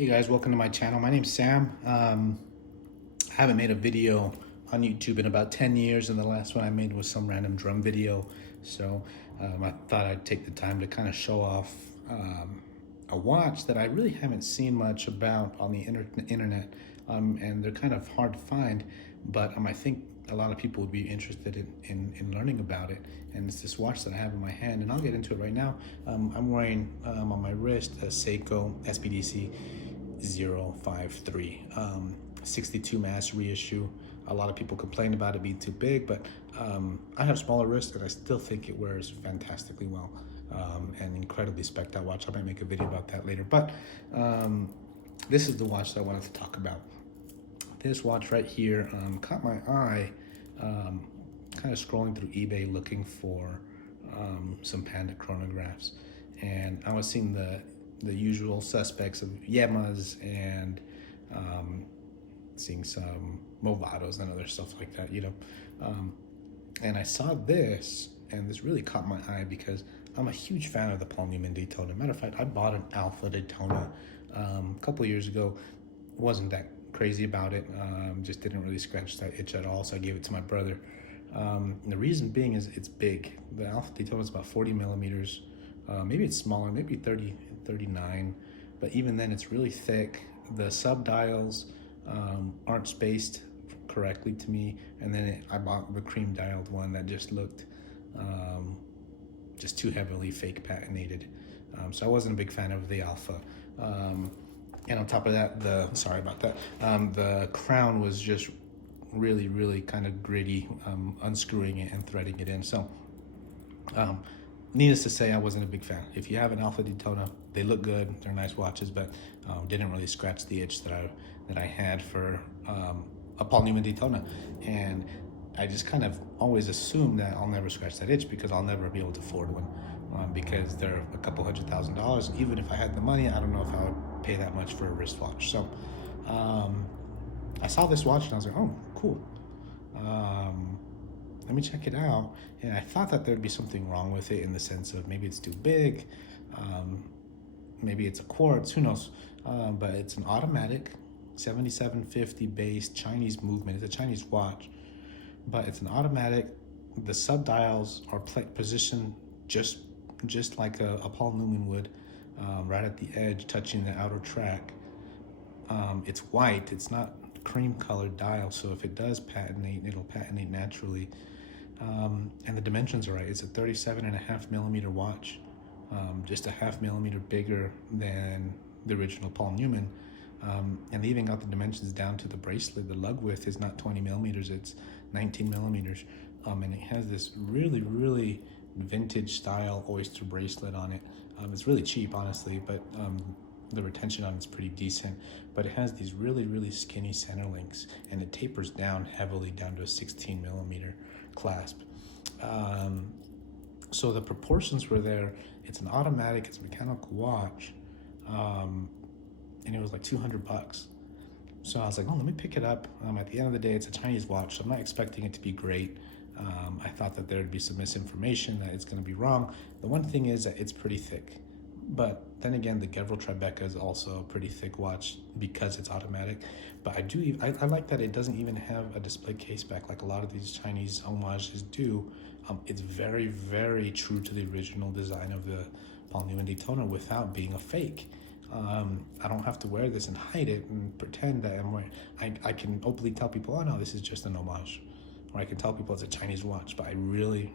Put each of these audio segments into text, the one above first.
Hey guys, welcome to my channel. My name's Sam. I haven't made a video on YouTube in about 10 years, and the last one I made was some random drum video. So I thought I'd take the time to kind of show off a watch that I really haven't seen much about on the internet, and they're kind of hard to find, but I think a lot of people would be interested in learning about it. And it's this watch that I have in my hand, and I'll get into it right now. I'm wearing on my wrist a Seiko SPDC 053, 62 mass reissue. A lot of people complain about it being too big, but I have smaller wrists and I still think it wears fantastically well, and incredibly spec'd out watch. I might make a video about that later, but this is the watch that I wanted to talk about. This watch right here caught my eye, kind of scrolling through eBay looking for some Panda chronographs, and I was seeing the usual suspects of Yemas and seeing some Movados and other stuff like that, and I saw this, and this really caught my eye because I'm a huge fan of the Paul Newman Daytona. Matter of fact, I bought an Alpha Daytona a couple of years ago. Wasn't that crazy about it, just didn't really scratch that itch at all, so I gave it to my brother. And the reason being is it's big. The Alpha Daytona is about 40 millimeters. Maybe it's smaller, maybe 30, 39, but even then it's really thick. The subdials aren't spaced correctly to me, and then I bought the cream dialed one that just looked just too heavily fake patinated. So I wasn't a big fan of the Alpha. And on top of that, the crown was just really kind of gritty, unscrewing it and threading it in. So needless to say, I wasn't a big fan. If you have an Alpha Daytona, they look good, they're nice watches, but didn't really scratch the itch that I had for a Paul Newman Daytona. And I just kind of always assume that I'll never scratch that itch because I'll never be able to afford one, because they're a couple $100,000. Even if I had the money, I don't know if I would pay that much for a wristwatch. So I saw this watch and I was like, oh, cool. Let me check it out. And I thought that there'd be something wrong with it in the sense of maybe it's too big, maybe it's a quartz, who knows. But it's an automatic 7750 based Chinese movement. It's a Chinese watch, but it's an automatic. The subdials are positioned just like a Paul Newman would, right at the edge, touching the outer track. It's white, it's not cream colored dial, so if it does patinate, it'll patinate naturally. And the dimensions are right. It's a 37.5 millimeter watch, just a half millimeter bigger than the original Paul Newman. And they even got the dimensions down to the bracelet. The lug width is not 20 millimeters, it's 19 millimeters. And it has this really vintage style oyster bracelet on it. It's really cheap, honestly, but the retention on it's pretty decent. But it has these really skinny center links, and it tapers down heavily down to a 16 millimeter clasp. So the proportions were there. It's an automatic, it's a mechanical watch, and it was like $200. So I was like, oh, let me pick it up. At the end of the day, it's a Chinese watch, so I'm not expecting it to be great. I thought that there'd be some misinformation, that it's going to be wrong. The one thing is that it's pretty thick. But then again, the Gevril Tribeca is also a pretty thick watch because it's automatic. But I like that it doesn't even have a display case back like a lot of these Chinese homages do. It's very true to the original design of the Paul Newman Daytona without being a fake. I don't have to wear this and hide it and pretend that I'm wearing. I can openly tell people, oh no, this is just an homage. Or I can tell people it's a Chinese watch, but I really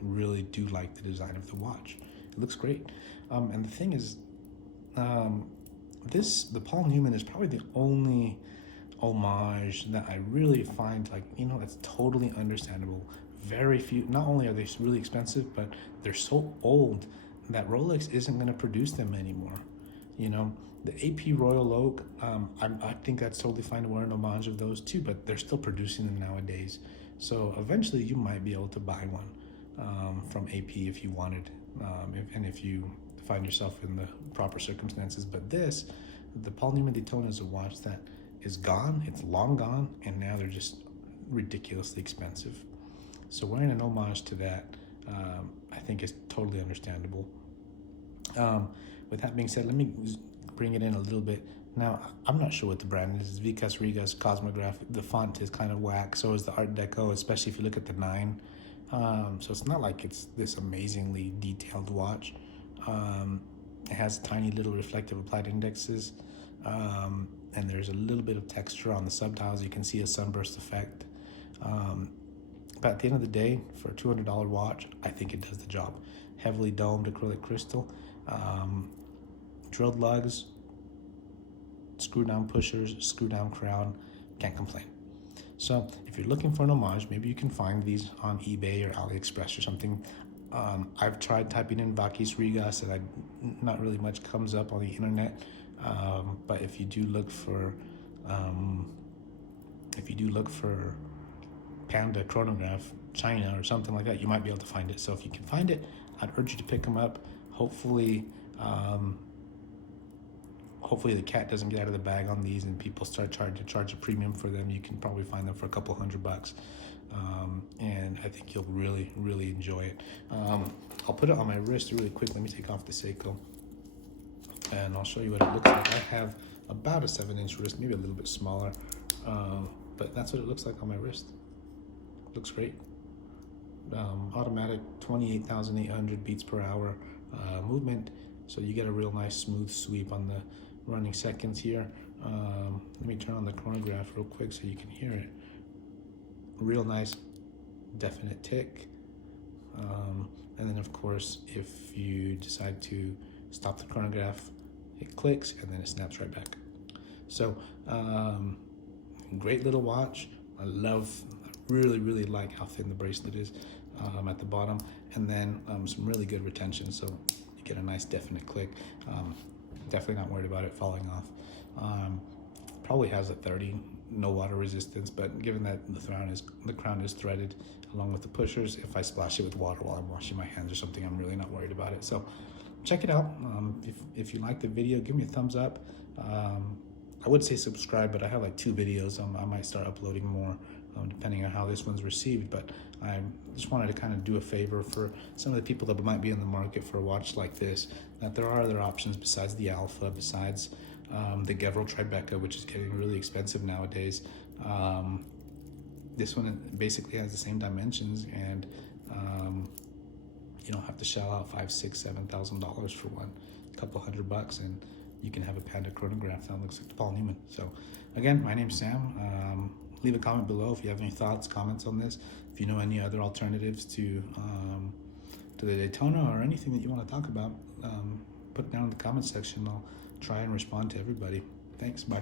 do like the design of the watch. It looks great. And the thing is, the Paul Newman is probably the only homage that I really find, that's totally understandable. Very few, not only are they really expensive, but they're so old that Rolex isn't going to produce them anymore. The AP Royal Oak, I think that's totally fine to wear an homage of those too, but they're still producing them nowadays. So eventually you might be able to buy one from AP if you wanted, if you find yourself in the proper circumstances. But the Paul Newman Daytona is a watch that is gone, it's long gone, and now they're just ridiculously expensive. So wearing an homage to that, I think is totally understandable. With that being said, let me bring it in a little bit Now, I'm not sure what the brand is. It's Vicas Regas Cosmograph. The font is kind of whack, so is the Art Deco, especially if you look at the 9. So it's not like it's this amazingly detailed watch. It has tiny little reflective applied indexes, and there's a little bit of texture on the subdials. You can see a sunburst effect. But at the end of the day, for a $200 watch, I think it does the job. Heavily domed acrylic crystal, drilled lugs, screw down pushers, screw down crown, can't complain. So if you're looking for an homage, maybe you can find these on eBay or AliExpress or something. I've tried typing in Vakis Regas and not really much comes up on the internet. But if you do look for Panda chronograph China or something like that, you might be able to find it. So if you can find it, I'd urge you to pick them up. Hopefully the cat doesn't get out of the bag on these and people start to charge a premium for them. You can probably find them for a couple $100, and I think you'll really enjoy it. I'll put it on my wrist really quick. Let me take off the Seiko and I'll show you what it looks like. I have about a 7-inch wrist, maybe a little bit smaller, but that's what it looks like on my wrist. Looks great. Automatic 28,800 beats per hour movement, so you get a real nice smooth sweep on the running seconds here. Let me turn on the chronograph real quick so you can hear it. Real nice definite tick, and then of course if you decide to stop the chronograph, it clicks and then it snaps right back. So great little watch. I really like how thin the bracelet is at the bottom, and then some really good retention, so you get a nice definite click. Definitely not worried about it falling off. Probably has a 30, no water resistance, but given that the crown is threaded along with the pushers, if I splash it with water while I'm washing my hands or something, I'm really not worried about it. So check it out. If you like the video, give me a thumbs up. I would say subscribe, but I have like 2 videos. I might start uploading more depending on how this one's received, but I just wanted to kind of do a favor for some of the people that might be in the market for a watch like this, that there are other options besides the Alpha, besides the Gevrol Tribeca, which is getting really expensive nowadays. This one basically has the same dimensions, and you don't have to shell out $5,000, $6,000, $7,000 for one. A couple $100, and you can have a Panda chronograph that looks like the Paul Newman. So again, my name's Sam. Leave a comment below if you have any thoughts, comments on this. If you know any other alternatives to the Daytona or anything that you want to talk about, put it down in the comment section. I'll try and respond to everybody. Thanks, bye.